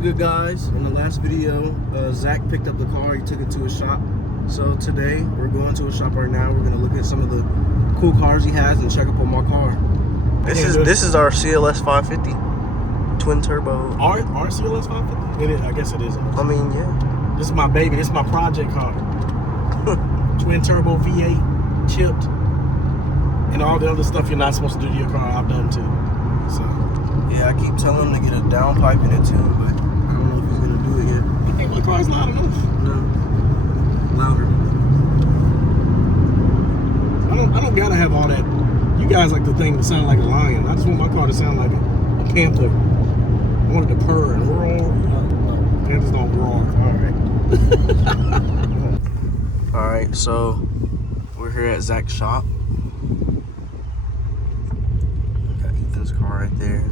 good, guys? In the last video, Zach picked up the car. He took it to a shop. So today we're going to a shop right now. We're gonna look at some of the cool cars he has and check up on my car. This is our CLS 550 twin turbo. Our CLS 550? I guess it is. I mean, yeah. This is my baby. This is my project car. Twin turbo V8 chipped, and all the other stuff you're not supposed to do to your car, I've done too. So yeah, I keep telling him to get a downpipe in it too, but I don't know if he's gonna do it yet. I think my car's loud enough. No. Louder. I don't gotta have all that. You guys like the thing to sound like a lion. I just want my car to sound like a panther. I want it to purr and roar. No, panthers don't roar. All right, so we're here at Zach's shop. Got Ethan's car right there.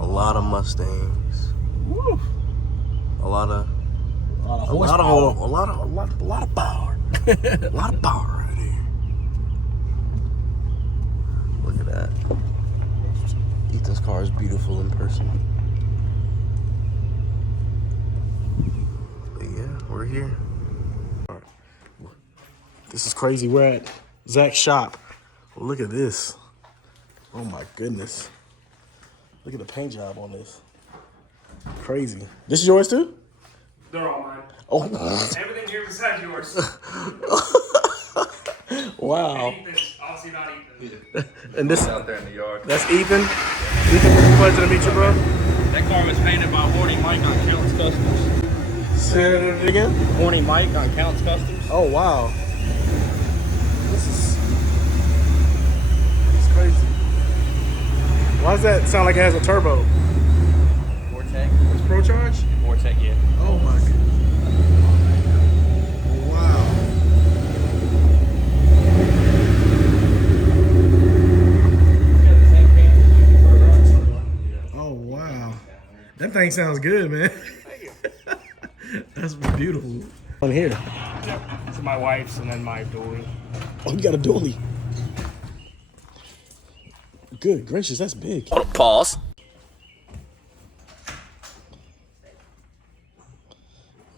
A lot of Mustangs. Woo. A lot of power. A lot of power. A lot of power right here. Look at that. Ethan's car is beautiful in person. But yeah, we're here. All right. This is crazy. We're at Zach's shop. Look at this. Oh my goodness. Look at the paint job on this. Crazy. This is yours too? They're all mine. Oh. Everything here besides yours. Wow. And Ethan's. Obviously not Ethan. And this out there in the yard. that's Ethan. Ethan, pleasure to meet you, bro. That car was painted by Horny Mike on Counts Customs. Say it again. Horny Mike on Counts Customs. Oh wow. This is crazy. Why does that sound like it has a turbo? Vortec. It's Procharged? Vortec, yeah. Oh my god. Wow. Oh wow. That thing sounds good, man. That's beautiful. On here. Yep. This is my wife's and then my dually. Oh, you got a dually. Good gracious, that's big. Pause.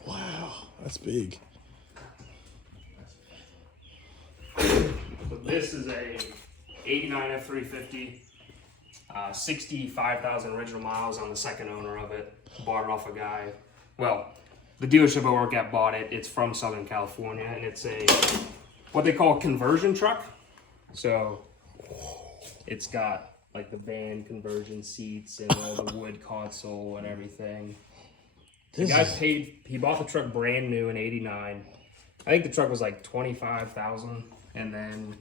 Wow, that's big. So this is a 89 F350. 65,000 original miles. I'm the second owner of it. Bought it off a guy. Well, the dealership I work at bought it. It's from Southern California, and it's a what they call a conversion truck. So it's got like the van conversion seats and all the wood console and everything. The guy he bought the truck brand new in '89. I think the truck was like 25,000, and then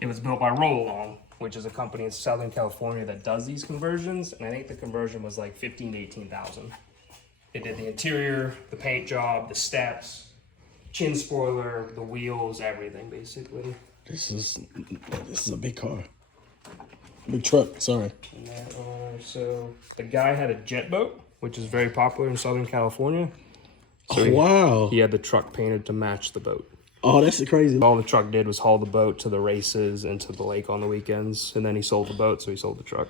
it was built by Roll Along, which is a company in Southern California that does these conversions, and I think the conversion was like 15,000 to 18,000. It did the interior, the paint job, the steps, chin spoiler, the wheels, everything basically. This is a big car. Big truck, sorry. And then, so the guy had a jet boat, which is very popular in Southern California. So wow. He had the truck painted to match the boat. Oh, that's crazy. All the truck did was haul the boat to the races and to the lake on the weekends, and then he sold the boat, so he sold the truck.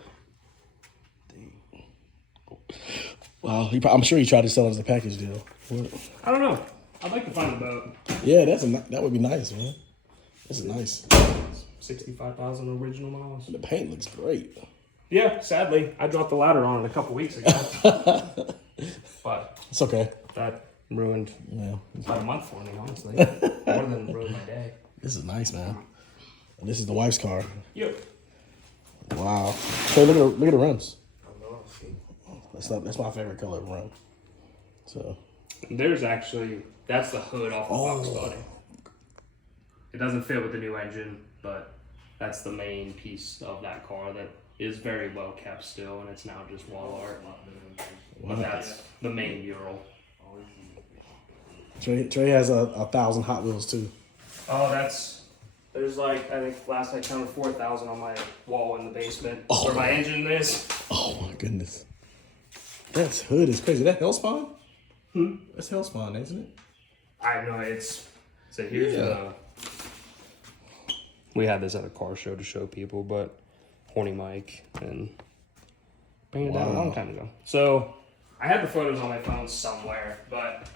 Wow, I'm sure he tried to sell it as a package deal. What? I don't know. I'd like to find the boat. Yeah, that would be nice, man. This is nice. 65,000 original miles. The paint looks great. Yeah, sadly, I dropped the ladder on it a couple weeks ago. But It's okay. that ruined about a month for me, honestly. More than ruined my day. This is nice, man. And this is the wife's car. Yep. Wow. So look at the rims. That's my favorite color of rim. So That's the hood off the box body. It doesn't fit with the new engine, but that's the main piece of that car that is very well kept still, and it's now just wall art. But that's the main mural. Trey has 1,000 Hot Wheels too. Oh, there's like, I think last I counted 4,000 on my wall in the basement where my engine is. Oh my goodness. That hood is crazy. That Hellspawn? That's Hellspawn, isn't it? I know so here's we had this at a car show to show people, but Horny Mike and painted that a long time ago. So I had the photos on my phone somewhere, but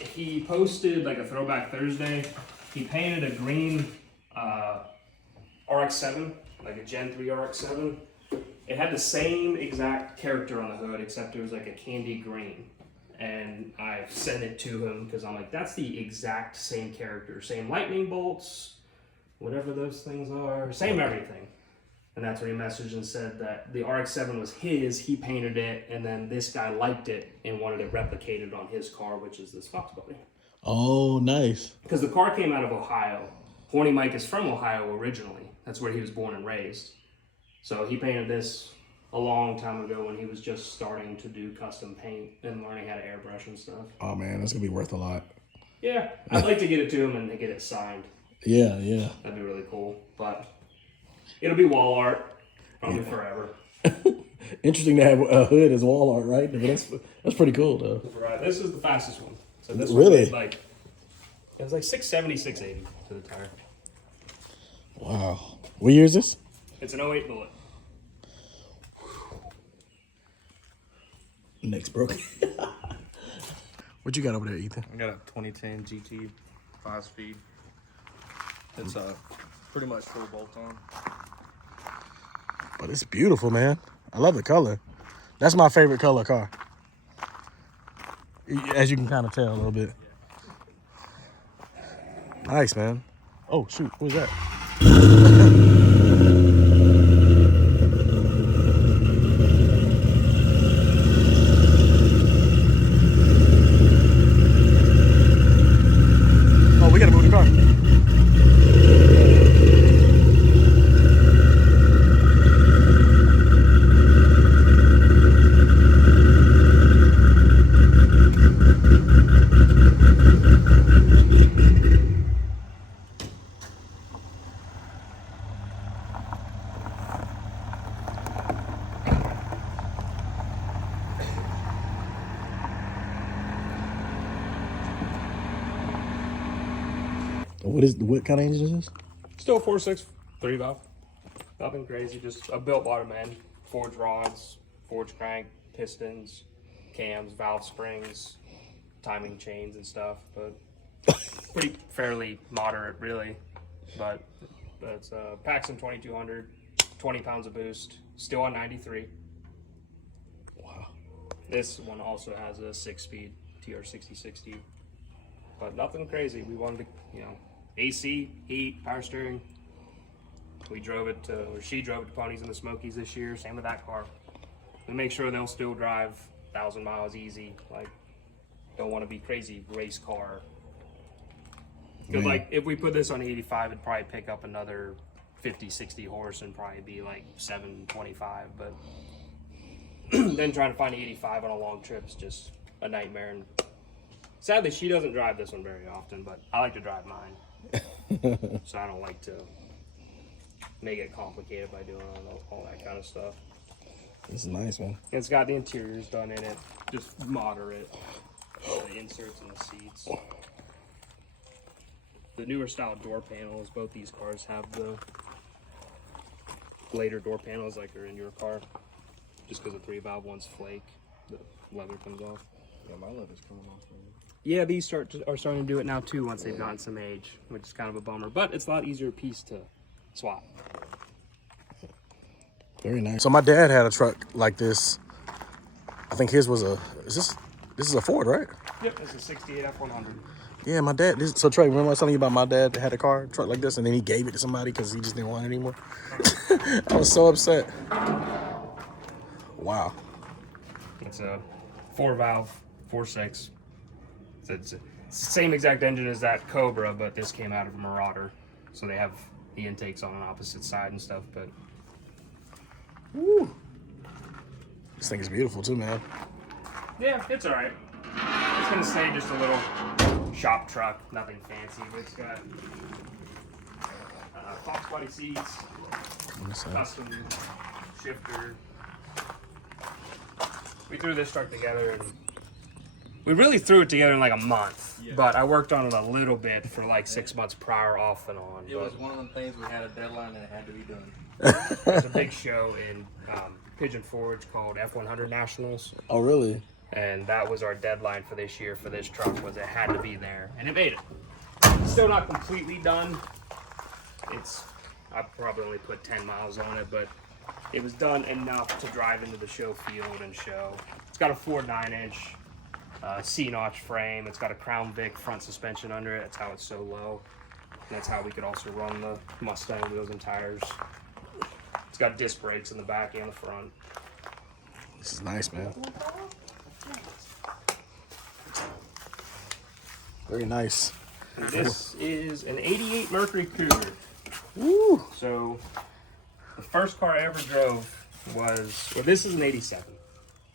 he posted like a Throwback Thursday. He painted a green RX-7, like a Gen 3 RX-7. It had the same exact character on the hood, except it was like a candy green. And I sent it to him because I'm like, that's the exact same character. Same lightning bolts, whatever those things are, same everything. And that's when he messaged and said that the RX-7 was his, he painted it, and then this guy liked it and wanted it replicated on his car, which is this Fox Body. Oh, nice. Because the car came out of Ohio. Horny Mike is from Ohio originally. That's where he was born and raised. So he painted this a long time ago when he was just starting to do custom paint and learning how to airbrush and stuff. Oh, man, that's going to be worth a lot. Yeah, I'd like to get it to him and get it signed. Yeah, yeah. That'd be really cool. But it'll be wall art, probably forever. Interesting to have a hood as wall art, right? But that's pretty cool, though. Right. This is the fastest one. So this Really? one was it was like 670, 680 to the tire. Wow. What year is this? It's an 08 Bullet. Next broken. What you got over there, Ethan? I got a 2010 GT 5-speed. It's pretty much full bolt on. But it's beautiful, man. I love the color. That's my favorite color car. As you can kind of tell a little bit. Nice, man. Oh, shoot. What was that? Oh, we got to move the car. What kind of engine is this? Still 4.6, 3 valve. Nothing crazy, just a built bottom end. Forged rods, forged crank, pistons, cams, valve springs, timing chains and stuff. But pretty fairly moderate, really. But it's Paxton 2200, 20 pounds of boost, still on 93. Wow. This one also has a 6-speed TR6060, but nothing crazy. We wanted to, AC, heat, power steering. We drove it to, or she drove it to Ponies in the Smokies this year. Same with that car. We make sure they'll still drive 1,000 miles easy. Like, don't want to be crazy race car. Because like, if we put this on 85, it'd probably pick up another 50, 60 horse and probably be like 725. But then trying to find 85 on a long trip is just a nightmare. And sadly, she doesn't drive this one very often, but I like to drive mine. So I don't like to make it complicated by doing all that kind of stuff. This is nice, man. It's got the interiors done in it, just moderate. The inserts in the seats. The newer style door panels, both these cars have the later door panels like they're in your car. Just because the 3-valve ones flake, the leather comes off. Yeah, my leather's coming off. Yeah, these are starting to do it now too once they've gotten some age, which is kind of a bummer. But it's a lot easier piece to swap. Very nice. So my dad had a truck like this. I think his was this is a Ford, right? Yep, it's a 68 F100. Yeah, my dad. So Trey, remember I was telling you about my dad that had a truck like this, and then he gave it to somebody because he just didn't want it anymore? I was so upset. Wow. It's a 4-valve, 4.6. It's the same exact engine as that Cobra, but this came out of a Marauder. So they have the intakes on an opposite side and stuff, but... Woo. This thing is beautiful too, man. Yeah, it's all right. It's going to stay just a little shop truck, nothing fancy, but it's got Fox body seats, custom shifter. We threw this truck together and we really threw it together in like a month, but I worked on it a little bit for like 6 months prior, off and on. It was one of them things we had a deadline and it had to be done. There's a big show in Pigeon Forge called F100 Nationals. Oh, really? And that was our deadline for this year for this truck, was it had to be there. And it made it. Still not completely done. I probably only put 10 miles on it, but it was done enough to drive into the show field and show. It's got a 4.9-inch C-notch frame. It's got a Crown Vic front suspension under it. That's how it's so low. And that's how we could also run the Mustang wheels and tires. It's got disc brakes in the back and the front. This is nice, man. Very nice. And this is an 88 Mercury Cougar. Woo! So the first car I ever drove was, well, this is an 87.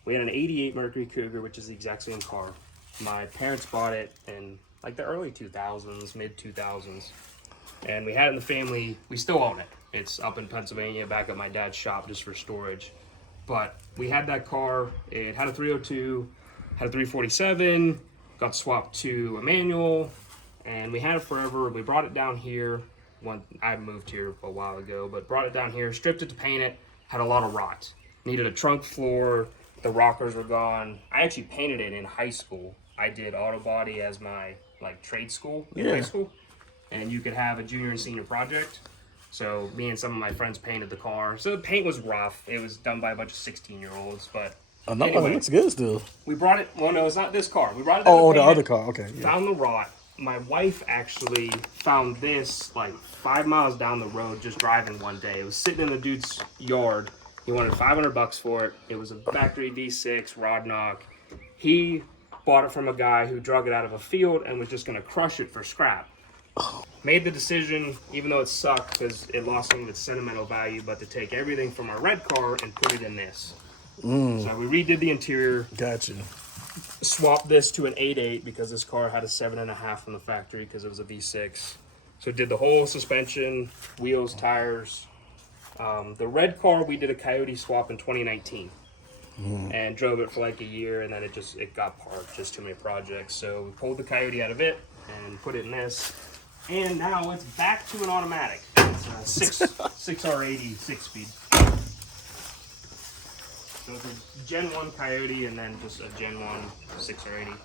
We had an 88 Mercury Cougar, which is the exact same car. My parents bought it in like the early 2000s, mid 2000s. And we had it in the family. We still own it. It's up in Pennsylvania, back at my dad's shop just for storage. But we had that car. It had a 302, had a 347, got swapped to a manual, and we had it forever. We brought it down here. I moved here a while ago, but brought it down here, stripped it to paint it, had a lot of rot. Needed a trunk floor, the rockers were gone. I actually painted it in high school. I did auto body as my trade school in high school, and you could have a junior and senior project. So me and some of my friends painted the car. So the paint was rough. It was done by a bunch of 16-year-olds, but Anyway, it looks good still. we brought it. Well, no, it's not this car. We brought it. Oh, the other car. Okay. Yeah. Found the rot. My wife actually found this like 5 miles down the road just driving one day. It was sitting in the dude's yard. He wanted $500 for it. It was a factory V6 rod knock. He bought it from a guy who drug it out of a field and was just going to crush it for scrap. Made the decision, even though it sucked because it lost some of its sentimental value, but to take everything from our red car and put it in this. So we redid the interior. Gotcha. Swapped this to an 8.8 because this car had a 7.5 from the factory because it was a V6. So did the whole suspension, wheels, tires. The red car we did a Coyote swap in 2019 and drove it for like a year, and then it got parked, just too many projects. So we pulled the Coyote out of it and put it in this, and now it's back to an automatic. It's a 6R80 6-speed. So it's a Gen 1 Coyote and then just a Gen 1 6R80.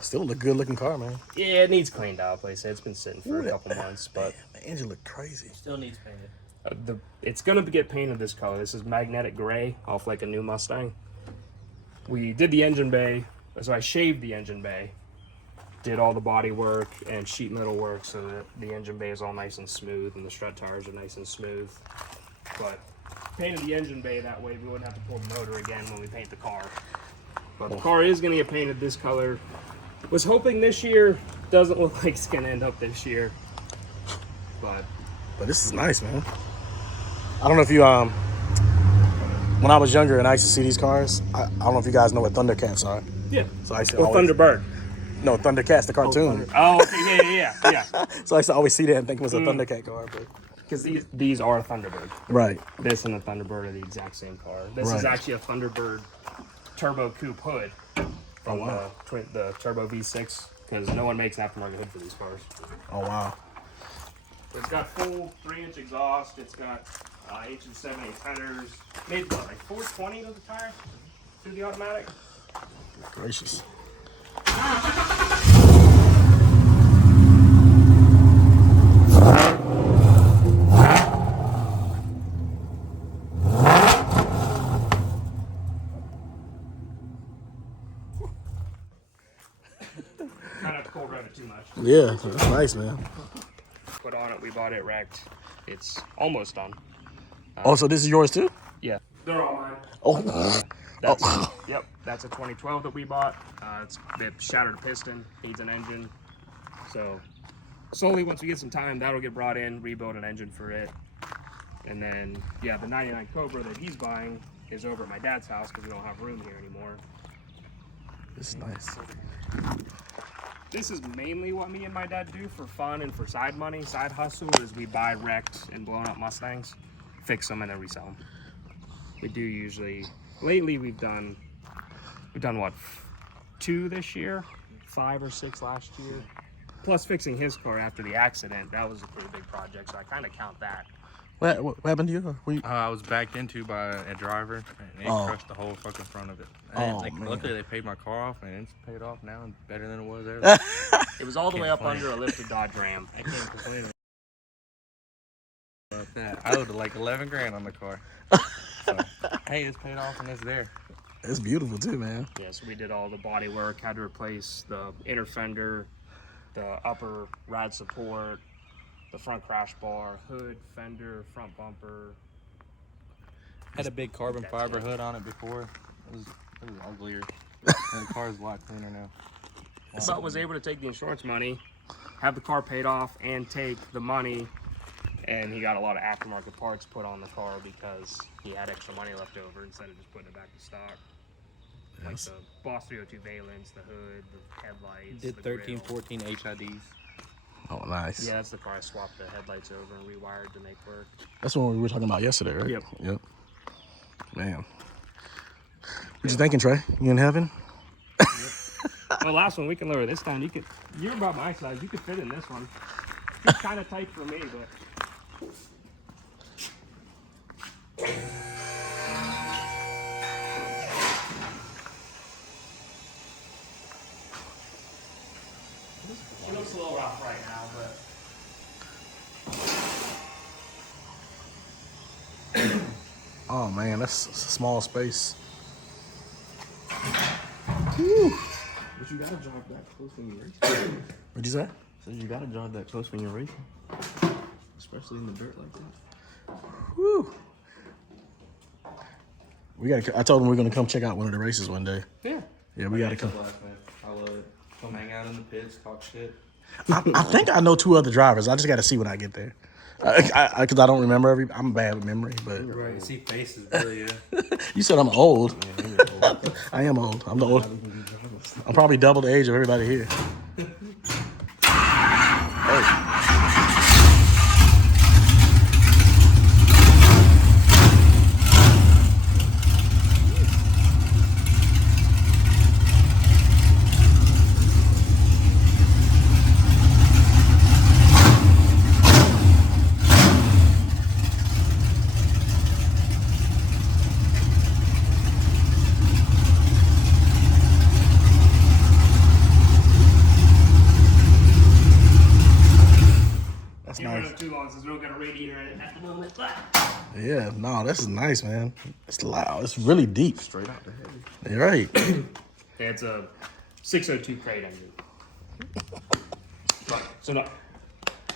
Still a good looking car, man. Yeah, it needs cleaned out. Like I said, it's been sitting for a couple months, but man, the engine look crazy. Still needs painted. It's gonna get painted this color. This is magnetic gray off like a new Mustang. We did the engine bay, so I shaved the engine bay, did all the body work and sheet metal work so that the engine bay is all nice and smooth and the strut tires are nice and smooth. But painted the engine bay that way we wouldn't have to pull the motor again when we paint the car. But the car is gonna get painted this color. Was hoping this year, doesn't look like it's gonna end up this year. But this is nice, man. I don't know if you when I was younger and I used to see these cars, I don't know if you guys know what Thundercats are. yeah. So I used to Or Thunderbird. No, Thundercats, the cartoon. Oh, okay, yeah. So I used to always see that and think it was a Thundercat car, but Because these are Thunderbird. right. This and the Thunderbird are the exact same car. This is actually a Thunderbird turbo coupe hood from the turbo V6, because no one makes an aftermarket hood for these cars. Oh wow. It's got full 3-inch exhaust. It's got 8 and 7/8 headers. Made what, like 420 to the tires through the automatic. Gracious. Kind of cold rev it too much. Yeah, that's nice, man. Put on it. We bought it wrecked. It's almost done. Oh, so this is yours too? Yeah, they're all mine. Oh. Yep, that's a 2012 that we bought. It shattered a piston, needs an engine. So slowly, once we get some time, that'll get brought in, rebuild an engine for it. And then, yeah, the 99 Cobra that he's buying is over at my dad's house because we don't have room here anymore. This is nice. This is mainly what me and my dad do for fun and for side money, side hustle, is we buy wrecked and blown up Mustangs, fix them, and then resell them. We do usually, lately we've done what, 2 this year, 5 or 6 last year. Plus fixing his car after the accident, that was a pretty big project, so I kind of count that. What happened to you? Were you? I was backed into by a driver, and it crushed the whole fucking front of it. And Man. luckily, they paid my car off, and it's paid off now and better than it was earlier. It was all the way up under a lifted Dodge Ram. I can't complain about that. I owed like 11 grand on the car. So, hey, it's paid off and it's there. It's beautiful too, man. Yes, we did all the body work. Had to replace the inner fender, the upper rad support, the front crash bar, hood, fender, front bumper. Had a big carbon fiber hood on it before. It was uglier. And the car is a lot cleaner now. But was able to take the insurance money, have the car paid off, and take the money. And he got a lot of aftermarket parts put on the car because he had extra money left over instead of just putting it back to stock. Like the Boss 302 valence, the hood, the headlights. Did the 13, grill. 14 HIDs. Oh, nice. Yeah, that's the car I swapped the headlights over and rewired to make work. That's what we were talking about yesterday, right? Yep. Man. What you thinking, Trey? You in heaven? Well, last one we can lower this down. You're about my size. You could fit in this one. It's kind of tight for me, but. It looks a little rough right now, but. Oh man, that's a small space. Whew. But you gotta drive that close when you're racing. What'd you say? So you gotta drive that close when you're racing. Especially in the dirt like that. Whew. I told him we are gonna come check out one of the races one day. Yeah. Yeah, we gotta come. I love it. Come hang out in the pits, talk shit. I think I know 2 other drivers. I just gotta see when I get there. Because I don't remember I'm bad with memory, but Right, see faces, really, yeah. you said I'm old. I am old. I'm the old. I'm probably double the age of everybody here. That's Can't nice. run it too long since we don't got a radiator in it at the moment. But. Yeah, no, this is nice, man. It's loud. It's really deep. Straight out the head. You're right. It's a 602 crate engine. So no,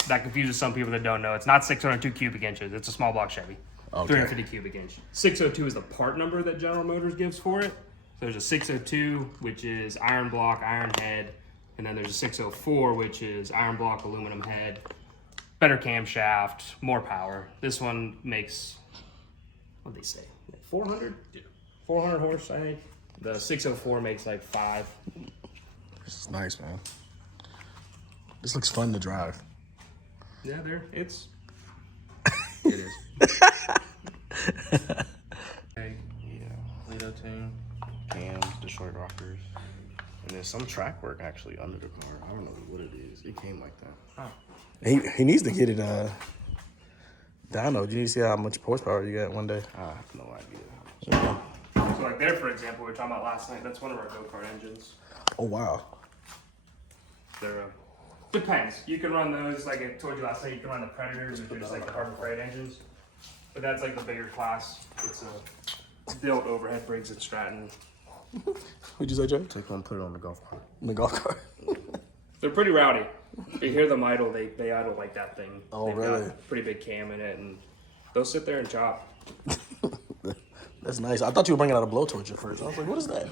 that confuses some people that don't know. It's not 602 cubic inches. It's a small block Chevy. Okay. 350 cubic inch. 602 is the part number that General Motors gives for it. So there's a 602, which is iron block, iron head. And then there's a 604, which is iron block, aluminum head. Better camshaft, more power. This one makes, what did they say? 400? Yeah. 400 horse, I think. The 604 makes like 5. This is nice, man. This looks fun to drive. Yeah, it is. Okay, yeah. Lido tune, cams, Detroit rockers. And there's some track work actually under the car. I don't know what it is. It came like that. Oh. He needs to get it dynoed. You need to see how much horsepower you got one day. I have no idea. So like there, for example, we were talking about last night. That's one of our go-kart engines. Oh wow. They're depends. You can run those like I told you last night. You can run the Predators, which are just like the Harbor Freight engines. But that's like the bigger class. It's built overhead Briggs at Stratton. What'd you say, Jay? Take one, put it on the golf cart. In the golf cart. They're pretty rowdy. If you hear them idle, they idle like that thing. Oh, They've really? got a pretty big cam in it, and they'll sit there and chop. That's nice. I thought you were bringing out a blowtorch at first. I was like, what is that?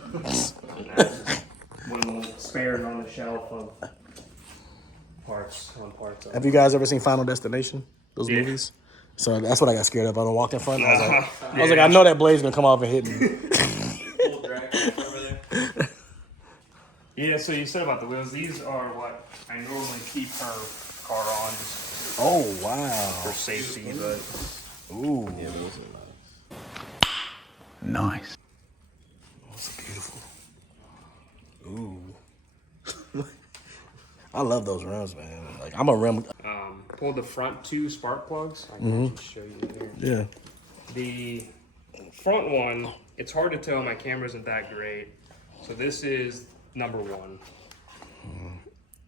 One of the spares on the shelf of parts. Have you guys ever seen Final Destination? Those Yeah. movies? So that's what I got scared of. I walked in front. I was like, I know that blade's gonna come off and hit me. Yeah, so you said about the wheels. These are what I normally keep her car on just Oh wow. for safety, but Ooh. Yeah, those are Nice. That's beautiful. Ooh. I love those rims, man. Like I'm a rim. pulled the front 2 spark plugs. I can actually show you here. Yeah. The front one, it's hard to tell. My camera isn't that great. So this is number 1.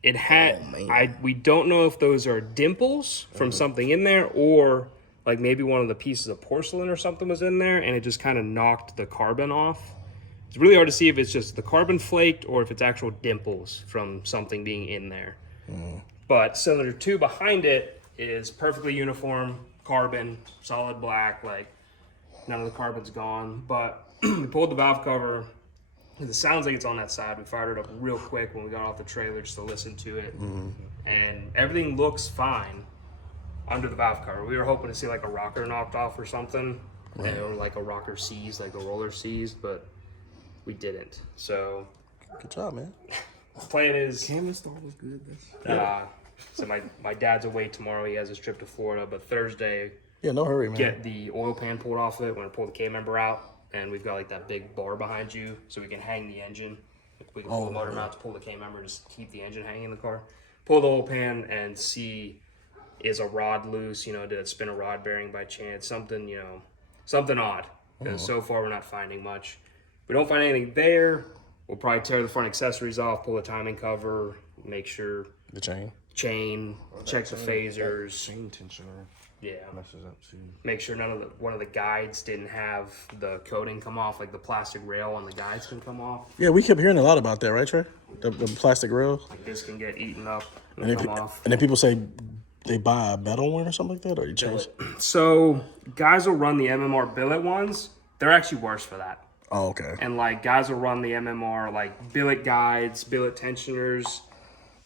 It had, we don't know if those are dimples from something in there, or like maybe one of the pieces of porcelain or something was in there and it just kind of knocked the carbon off. It's really hard to see if it's just the carbon flaked or if it's actual dimples from something being in there. But cylinder 2 behind it is perfectly uniform carbon, solid black, like none of the carbon's gone. But we pulled the valve cover. It sounds like it's on that side. We fired it up real quick when we got off the trailer just to listen to it. And everything looks fine under the valve cover. We were hoping to see like a rocker knocked off or something, or like a rocker seized, like a roller seized, but we didn't. So Good job, man. the plan is, Cam install was good. so my dad's away tomorrow. He has his trip to Florida, but Thursday, Yeah, no hurry, man. get the oil pan pulled off of it. We're gonna pull the K-member out, and we've got like that big bar behind you, so we can hang the engine. We can pull the motor mount to pull the K-member, just keep the engine hanging in the car. Pull the oil pan and see, is a rod loose? You know, did it spin a rod bearing by chance? Something, you know, something odd. Because so far we're not finding much. If we don't find anything there, we'll probably tear the front accessories off, pull the timing cover, make sure The chain. check the phasers. Chain tensioner Yeah. messes up too. Make sure one of the guides didn't have the coating come off, like the plastic rail on the guides can come off. Yeah, we kept hearing a lot about that, right, Trey? The plastic rail. Like this can get eaten up and, And come then, off. and then people say they buy a metal one or something like that, or you change. So guys will run the MMR billet ones. They're actually worse for that. Oh, okay. And like guys will run the MMR like billet guides, billet tensioners,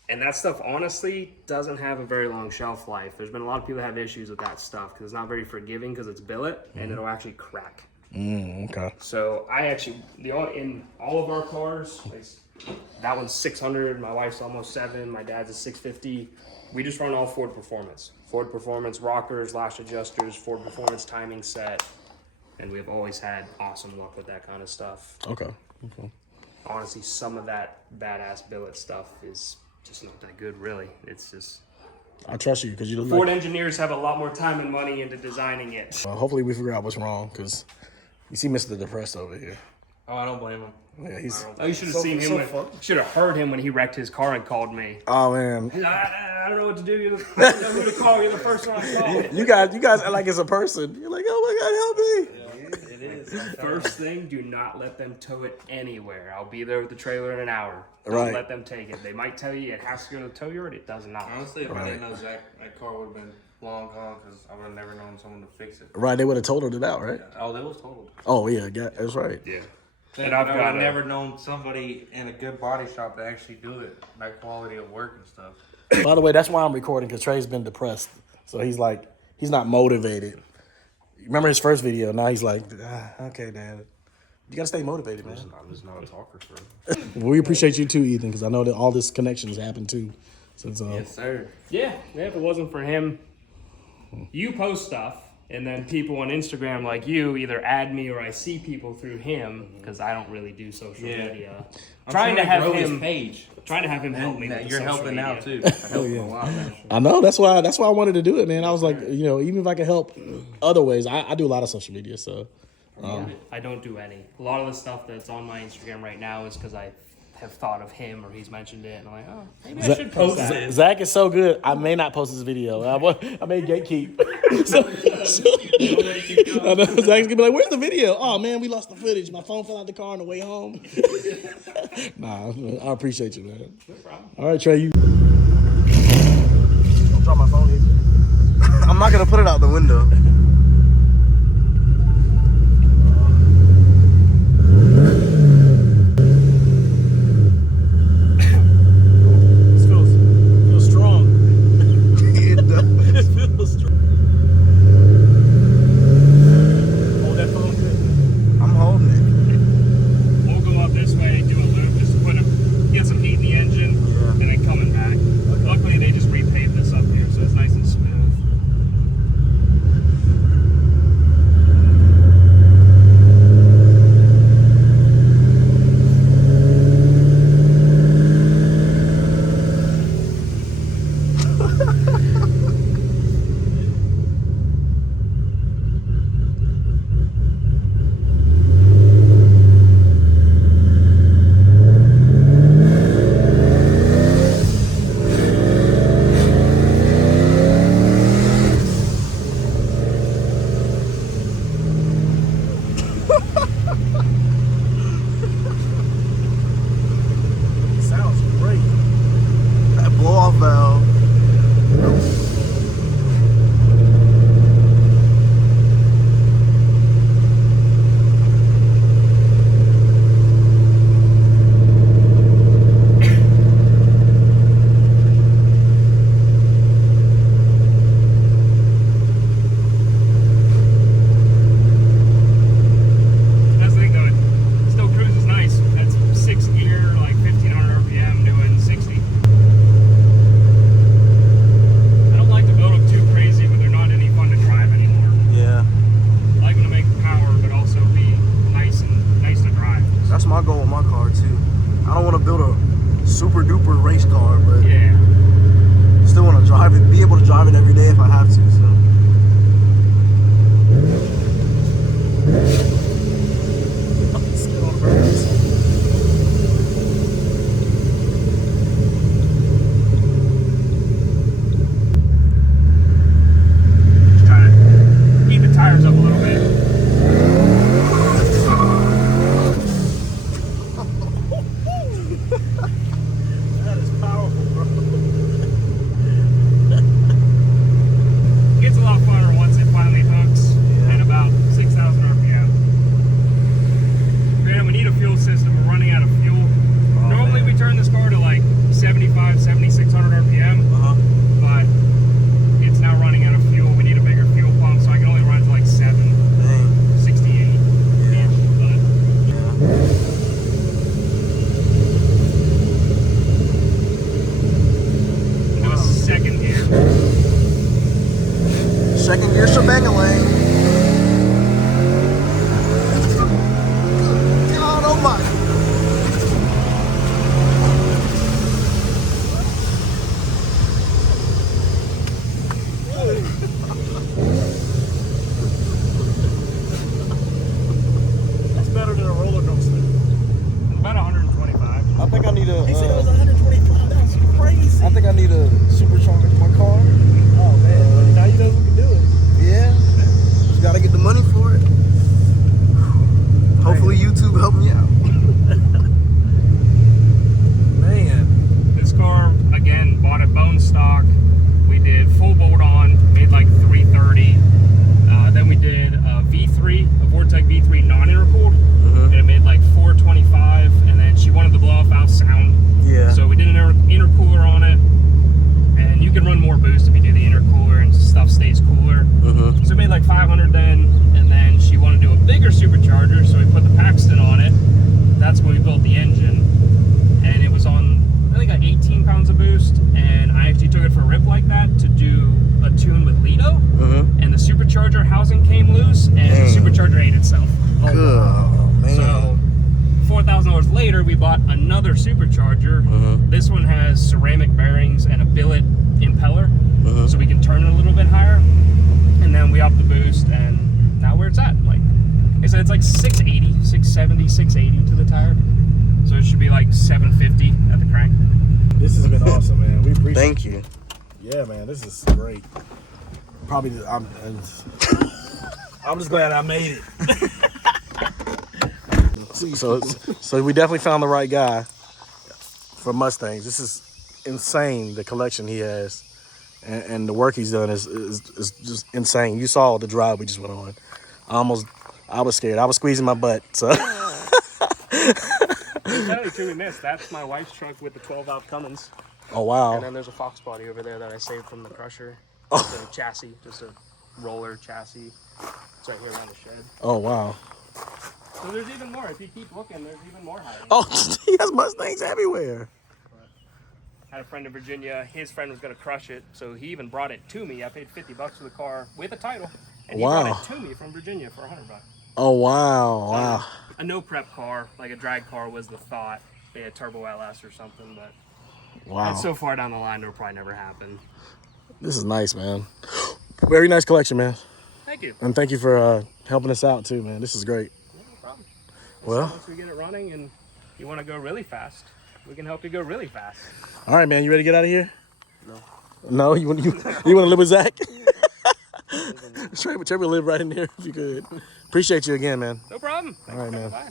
and that stuff honestly doesn't have a very long shelf life. There's been a lot of people that have issues with that stuff because it's not very forgiving because it's billet and it'll actually crack. Okay. So I actually, in all of our cars, like, that one's 600, my wife's almost 7, my dad's a 650. We just run all Ford Performance. Ford Performance rockers, lash adjusters, Ford Performance timing set. And we've always had awesome luck with that kind of stuff. Okay. Honestly, some of that badass billet stuff is just not that good, really. It's just... I trust you because you look Ford like. engineers have a lot more time and money into designing it. Hopefully, we figure out what's wrong because you see Mr. Depressed over here. Oh, I don't blame him. Yeah, he's. Oh, you should have seen him. Should have heard him when he wrecked his car and called me. Oh man. I don't know what to do. I don't know who to call. You're the first one I call. You guys act like it's a person. You're like, oh my God, help me. It is. First thing, do not let them tow it anywhere. I'll be there with the trailer in an hour. Don't Right. let them take it. They might tell you it has to go to the tow yard. It does not. Honestly, if I didn't know Zach, that car would have been long gone because I would have never known someone to fix it. Right, they would have totaled it out, right? Oh, that was totaled. Oh yeah, that's right. Yeah. And I've I would got have a- never known somebody in a good body shop to actually do it. That quality of work and stuff. By the way, that's why I'm recording because Trey's been depressed, so he's not motivated. Remember his first video? Now he's like, okay, Dad. You gotta stay motivated, man. I'm just not a talker, sir. We appreciate you too, Ethan, because I know that all this connections happen too. Since Yes, sir. Yeah. If it wasn't for him, you post stuff, and then people on Instagram like you either add me or I see people through him because I don't really do social media. Trying to have grow him his page. Trying to have him help me. Now with the you're social helping media. out too. I help him a lot, man. I know that's why I wanted to do it, man. I was like, even if I could help other ways, I do a lot of social media, so. I don't do any. A lot of the stuff that's on my Instagram right now is because I have thought of him or he's mentioned it, and I'm like, oh, maybe I should post that. Zach is so good. I may not post his video. I may gatekeep. I know Zach's gonna be like, "Where's the video?" Oh man, we lost the footage. My phone fell out the car on the way home. Nah, I appreciate you, man. No problem. All right, Trey, you. Don't drop my phone either. I'm not gonna put it out the window. This feels strong. It does. It feels strong. Hold that phone good. I'm holding it. We'll go up this way, do a loop, just get some heat in the engine, and then coming back. Luckily, they just repaved this up here, so it's nice and smooth. my car too. I don't want to build a super duper race car, but Yeah. still want to drive it, be able to drive it every day if I have to. So. Just trying to heat the tires up a little bit. That is powerful, bro. Gets a lot funner once it finally hooks at about 6,000 RPM. Granted, we need a fuel system. We're running out of fuel. Normally we turn this car to like 75, 7,600 RPM, but it's now running out of fuel. We need a bigger fuel pump, so I can only run to like 68. Yeah. But it was second gear. Second gear shebang-a-lang. God almighty. That's better than a roller coaster. About 125. I think I need a. He said it was 125. That's crazy. I think I need to supercharge my car. Oh man, now you know who can do it. Yeah, just gotta get the money for it. Hopefully YouTube help me out. Man, This car, again, bought it bone stock. We did full bolt on, made like 330. Then we did a V3, a Vortec V3 non-intercooled, and it made like 425. And then she wanted the blow-off valve sound, yeah. so we did an intercooler on it. And you can run more boost if you do the intercooler and stuff stays cooler. So it made like 500 then, and then she wanted to do a bigger supercharger, so we put the Paxton on it. That's when we built the engine, and it was on, I think, like 18 pounds of boost, and I actually took it for a rip like that to do a tune with Lido, and the supercharger housing came loose, and the supercharger ate itself. Good, man. So $4,000 later, we bought another supercharger. This one has ceramic bearings and a billet impeller, so we can turn it a little bit higher. And then we upped the boost, and now where it's at, like I said, it's like 680, 670, 680 to the tire. So it should be like 750 at the crank. This has been awesome, man. We appreciate Thank you. Yeah, man, this is great. Probably, I'm just glad I made it. So we definitely found the right guy for Mustangs. This is insane, the collection he has, and the work he's done is just insane. You saw the drive we just went on. I was scared. I was squeezing my butt. So. Tell you too, we missed. That's my wife's truck with the 12-valve Cummins. Oh wow. And then there's a Fox body over there that I saved from the Crusher. It's a chassis, just a roller chassis. It's right here around the shed. Oh wow. So there's even more. If you keep looking, there's even more hiding. Oh, he has Mustangs everywhere. Had a friend in Virginia. His friend was going to crush it, so he even brought it to me. I paid $50 for the car with a title, and he brought it to me from Virginia for $100. Oh wow, wow. A no prep car, like a drag car, was the thought. They had turbo LS or something, but Wow. that's so far down the line, it'll probably never happen. This is nice, man. Very nice collection, man. Thank you. And thank you for helping us out too, man. This is great. No problem. Well, once we get it running and you want to go really fast, we can help you go really fast. all right, man. You ready to get out of here? No. No, you want to live with Zach? Trevor live right in here if you could. Appreciate you again, man. No problem. All right, man. Bye.